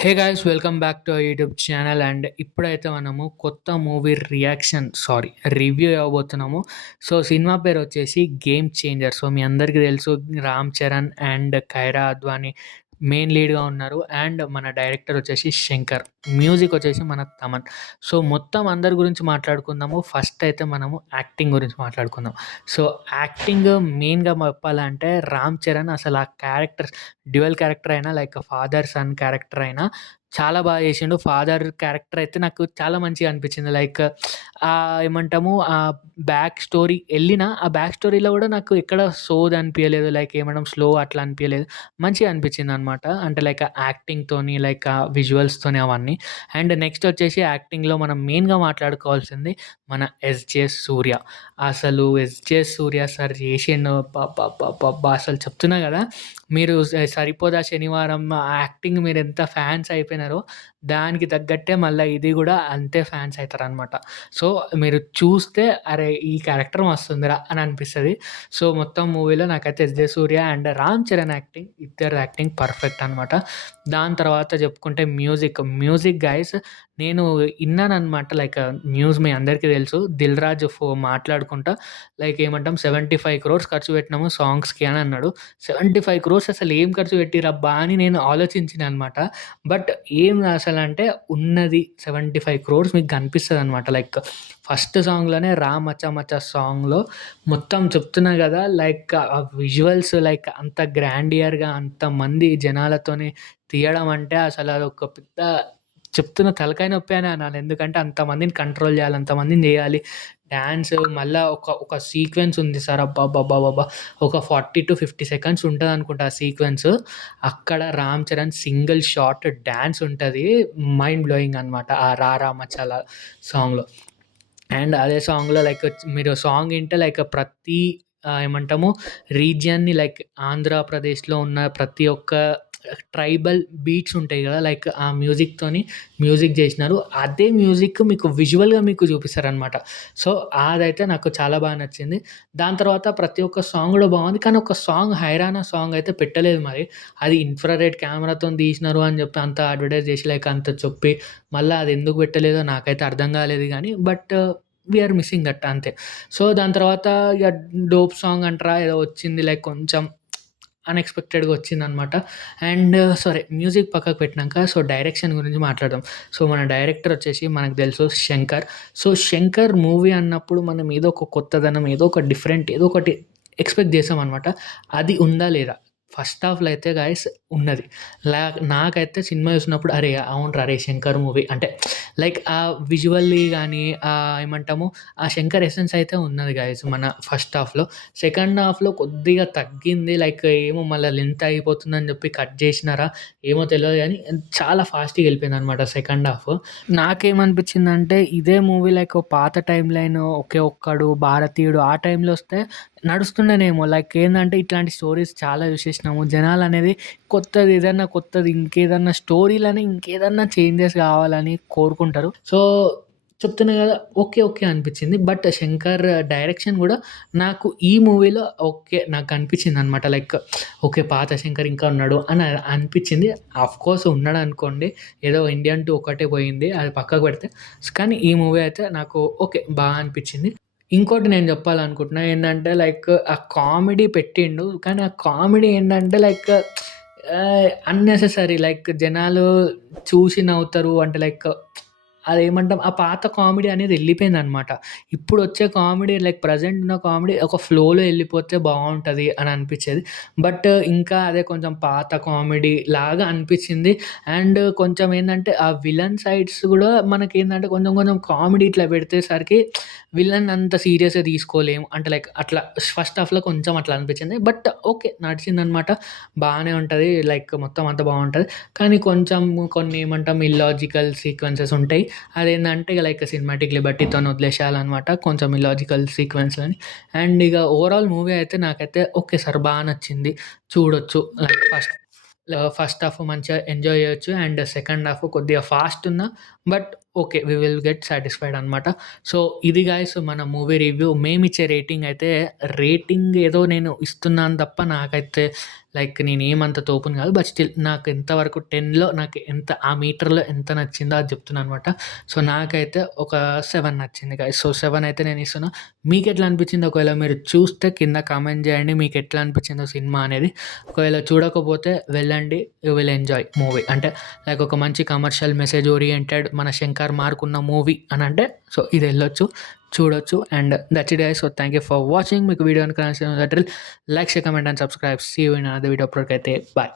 Hey guys welcome back to YouTube channel and ఇప్పుడైతే మనము కొత్త మూవీ రివ్యూ ఇవ్వబోతున్నాము. సో సినిమా పేరు వచ్చేసి గేమ్ చేంజర్. సో మీ అందరికీ తెలుసు రామ్ చరణ్ అండ్ ఖైరా అద్వానీ మెయిన్ లీడ్గా ఉన్నారు. అండ్ మన డైరెక్టర్ వచ్చేసి శంకర్, మ్యూజిక్ వచ్చేసి మన తమన్. సో మొత్తం అందరి గురించి మాట్లాడుకుందాము. ఫస్ట్ అయితే మనము యాక్టింగ్ గురించి మాట్లాడుకుందాం. సో యాక్టింగ్ మెయిన్గా చెప్పాలంటే రామ్ చరణ్ అసలు ఆ క్యారెక్టర్ డ్యూయల్ క్యారెక్టర్ అయినా లైక్ ఫాదర్ సన్ క్యారెక్టర్ అయినా చాలా బాగా చేసిండు. ఫాదర్ క్యారెక్టర్ అయితే నాకు చాలా మంచిగా అనిపించింది. లైక్ ఏమంటాము బ్యాక్ స్టోరీ వెళ్ళిన ఆ బ్యాక్ స్టోరీలో కూడా నాకు ఎక్కడ సోది అనిపించలేదు. లైక్ ఏమడం స్లో అట్లా అనిపించలేదు. మంచిగా అనిపించింది అనమాట. అంటే లైక్ యాక్టింగ్తోని లైక్ విజువల్స్తోని అవన్నీ. అండ్ నెక్స్ట్ వచ్చేసి యాక్టింగ్లో మనం మెయిన్గా మాట్లాడుకోవాల్సింది మన ఎస్జే సూర్య. అసలు ఎస్జే సూర్య సార్ చేసిండు అసలు చెప్తున్నా కదా. మీరు సరిపోదా శనివారం యాక్టింగ్ మీరు ఎంత ఫ్యాన్స్ అయిపోయినారో దానికి తగ్గట్టే మళ్ళీ ఇది కూడా అంతే ఫ్యాన్స్ అవుతారనమాట. సో మీరు చూస్తే అరే ఈ క్యారెక్టర్ మస్తుందిరా అని అనిపిస్తుంది. సో మొత్తం మూవీలో నాకైతే S J Surya and Ram Charan ఇద్దరు యాక్టింగ్ పర్ఫెక్ట్ అనమాట. దాని తర్వాత చెప్పుకుంటే మ్యూజిక్ గైస్ నేను విన్నాననమాట. లైక్ న్యూస్ మీ అందరికీ తెలుసు దిల్ రాజు మాట్లాడుకుంటా లైక్ ఏమంటాం 75 crores ఖర్చు పెట్టినాము సాంగ్స్కి అని అన్నాడు. 75 crores అసలు ఏం ఖర్చు పెట్టిరబ్బా అని నేను ఆలోచించిన అనమాట. బట్ ఏం అసలంటే ఉన్నది 75 crores మీకు కనిపిస్తదనమాట. లైక్ ఫస్ట్ సాంగ్‌లోనే 'రా మచ్చా మచ్చా' సాంగ్‌లో మొత్తం చెప్తున్నా గదా! లైక్ ఆ విజువల్స్ లైక్ అంత గ్రాండియర్‌గా అంతమంది జనాలతోని తీయడం అంటే అసలు అదొక పెద్ద చెప్తున్న తలకాయ నొప్పి అనే అనాలి. ఎందుకంటే అంతమందిని కంట్రోల్ జేయాలి, అంతమందిని జేయాలి. డాన్స్ మళ్ళా ఒక సీక్వెన్స్ ఉంది సార్. అబ్బబ్బబ్బబ్బబ్బా! ఒక 40-50 సెకండ్స్ ఉంటదనుకుంటా ఆ సీక్వెన్స్. అక్కడ Ram Charan single shot dance ఉంటది. మైండ్ బ్లోయింగ్ అనమాట. ఆ 'రారా మచాలా' సాంగ్‌లో. అండ్ అదే సాంగ్‌లో లైక్ మీరు సాంగ్ ఇంటే లైక్ ప్రతి ఏమంటాము రీజియన్‌ని లైక్ ఆంధ్రప్రదేశ్‌లో ఉన్న ప్రతి ఒక్క ట్రైబల్ బీట్స్ ఉంటాయి గదా! లైక్ ఆ మ్యూజిక్ జేసినారు. అదే మ్యూజిక్ మీకు విజువల్‌గా మీకు చూపిస్తారనమాట. సో అదైతే నాకు చాలా బాగా నచ్చింది. దాని తర్వాత ప్రతి ఒక్క సాంగ్ గూడా బావుంది. కానీ ఒక సాంగ్ 'హైరానా' సాంగ్ అయితే పెట్టలేదు మరి. అది ఇన్‌ఫ్రారెడ్ కెమెరాతోని తీసినారు అని చెప్పి అంత అడ్వర్టైజ్ చేసి లైక్ అంత చెప్పి మళ్ళా అది ఎందుకు పెట్టలేదో నాకైతే అర్థం కాలేదు గానీ but we are missing that అంతే. సో దాని తర్వాత ఇగ డోప్ సాంగ్ అంటారా ఏదో వచ్చింది లైక్ కొంచెం అన్‌ఎక్స్‌పెక్టెడ్‌గా వచ్చిందనమాట. అండ్ సరే మ్యూజిక్ పక్కకు పెట్టినంక సో డైరెక్షన్ గురించి మాట్లాడదాం. సో మన డైరెక్టర్ వచ్చేసి మనకు తెలుసు 'శంకర్.' సో 'శంకర్' మూవీ అన్నప్పుడు మనం ఏదో ఒక కొత్తదనం, ఏదో ఒక డిఫరెంట్ ఏదో ఒకటి ఎక్స్‌పెక్ట్ చేసామనమాట. అది ఉందా లేదా? ఫస్ట్ హాఫ్‌లో అయితే గైస్ ఉన్నది. నాకైతే సినిమా చూసినప్పుడు అరే! అవునురా! అరే 'శంకర్' మూవీ అంటే లైక్ ఆ విజువల్లీ గానీ ఏమంటాము ఆ 'శంకర్' ఎసెన్స్ అయితే ఉన్నది గైస్ మన ఫస్ట్ హాఫ్‌లో. సెకండ్ హాఫ్‌లో కొద్దిగా తగ్గింది. లైక్ ఏమో మళ్ళా లెంత్ అయిపోతుందని చెప్పి కట్ జేసినారా ఏమో తెలవదు గానీ చాలా ఫాస్ట్‌గా వెళ్ళిపోయిందనమాట సెకండ్ హాఫ్. నాకేమనిపించిందంటే ఇదే మూవీ లైక్ పాత టైమ్ లైన్ ఒకే ఒక్కడు, భారతీయుడు ఆ టైంలో వస్తే నడుస్తుండేనేమో. లైక్ ఏందంటే ఇట్లాంటి స్టోరీస్ చాలా చూసేసినాము. జనాలనేది కొత్తది ఇంకేదన్నా స్టోరీలని ఇంకేదన్నా చేంజెస్ కావాలని కోరుకుంటారు. సో చెప్తున్నా గదా! ఓకే అనిపించింది. బట్ 'శంకర్' డైరెక్షన్ గూడా నాకు ఈ మూవీలో ఓకే నాకనిపించిందనమాట. లైక్ ఓకే పాత 'శంకర్' ఇంకా ఉన్నాడు అని అనిపించింది. ఆఫ్‌కోర్స్ ఉన్నాడనుకోండి. ఏదో 'ఇండియన్ 2' ఒక్కటే పోయింది. అది పక్కకు పెడితే. కానీ ఈ మూవీ అయితే నాకు ఓకే బాగా అనిపించింది. ఇంకోటి నేను జెప్పాలనుకుంటున్నా ఏందంటే లైక్ ఆ కామెడీ పెట్టిండు. కానీ ఆ కామెడీ ఏంటంటే లైక్ అన్నెసెసరీ లైక్ జనాలు చూసి నవ్వుతారు. అంటే లైక్ అదేమంటాం ఆ పాత కామెడీ అనేది ఎళ్ళిపోయిందనమాట. ఇప్పుడొచ్చే కామెడీ లైక్ ప్రెజెంట్ ఉన్న కామెడీ ఒక ఫ్లోలో ఎళ్ళిపోతే బావుంటది అని అనిపిచ్చేది. బట్ ఇంకా అదే కొంచెం పాత కామెడీ లాగా అనిపిచ్చింది. అండ్ కొంచెం ఏందంటే ఆ విలన్ సైడ్స్ గూడా మనకేందంటే కొంచెం కొంచెం కామెడీ ఇట్లా పెడితేసరికి విలన్ అంత సీరియస్‌గా తీసుకోలేము. అంటే లైక్ అట్లా ఫస్ట్ హాఫ్‌లో కొంచెం అట్లా అనిపించింది. బట్ ఓకే నడిచిందనమాట. బానే ఉంటది. లైక్ మొత్తం అంతా బావుంటది. కానీ కొంచెం కొన్ని ఏమంటాం ఇల్లాజికల్ సీక్వెన్సెస్ ఉంటాయి. అదేందంటే ఇగ లైక్ సినిమాటిక్ లిబర్టీతోని వదిలేసేయాలనమాట. కొంచెం ఇల్లాజికల్ సీక్వెన్స్‌లని. అండ్ ఇగ ఓవరాల్ మూవీ అయితే నాకైతే ఓకే సార్ బా నచ్చింది. చూడొచ్చు. లైక్ ఫస్ట్ హాఫ్ మంచిగా ఎంజాయ్ చేయొచ్చు. అండ్ సెకండ్ హాఫ్ కొద్దిగా ఫాస్ట్ ఉన్నా but okay. We will get satisfied అనమాట. సో ఇది గైస్ మన మూవీ రివ్యూ. మేమిచ్చే రేటింగ్ అయితే రేటింగ్ ఏదో నేను ఇస్తున్నాను తప్ప నాకైతే లైక్ నేనేమంత తోపుని కాదు. బట్ స్టిల్ నాకు ఎంతవరకు 10లో నాకు ఎంత ఆ మీటర్‌లో ఎంత నచ్చిందో అది చెప్తున్నా అనమాట. సో, నాకైతే ఒక 7 నచ్చింది గైస్. సో, 7 అయితే నేను ఇస్తున్నా. మీకెట్లా అనిపించింది? ఒకవేళ మీరు చూస్తే కింద కామెంట్ చేయండి. మీకెట్లా అనిపించిందో సినిమా అనేది. ఒకవేళ చూడకపోతే వెళ్ళండి. You will enjoy movie. అంటే లైక్ ఒక మంచి కమర్షియల్ మెసేజ్ ఓరియెంటెడ్ మన 'శంకర్ మార్క్' ఉన్న మూవీ అనంటే సో, ఇది ఎళ్ళొచ్చు. చూడొచ్చు. And that's it guys. So, thank you for watching. మీకు వీడియో గనుక నచ్చినట్లయితే like, share, comment and subscribe. See you in another video. అప్పటికైతే బాయ్.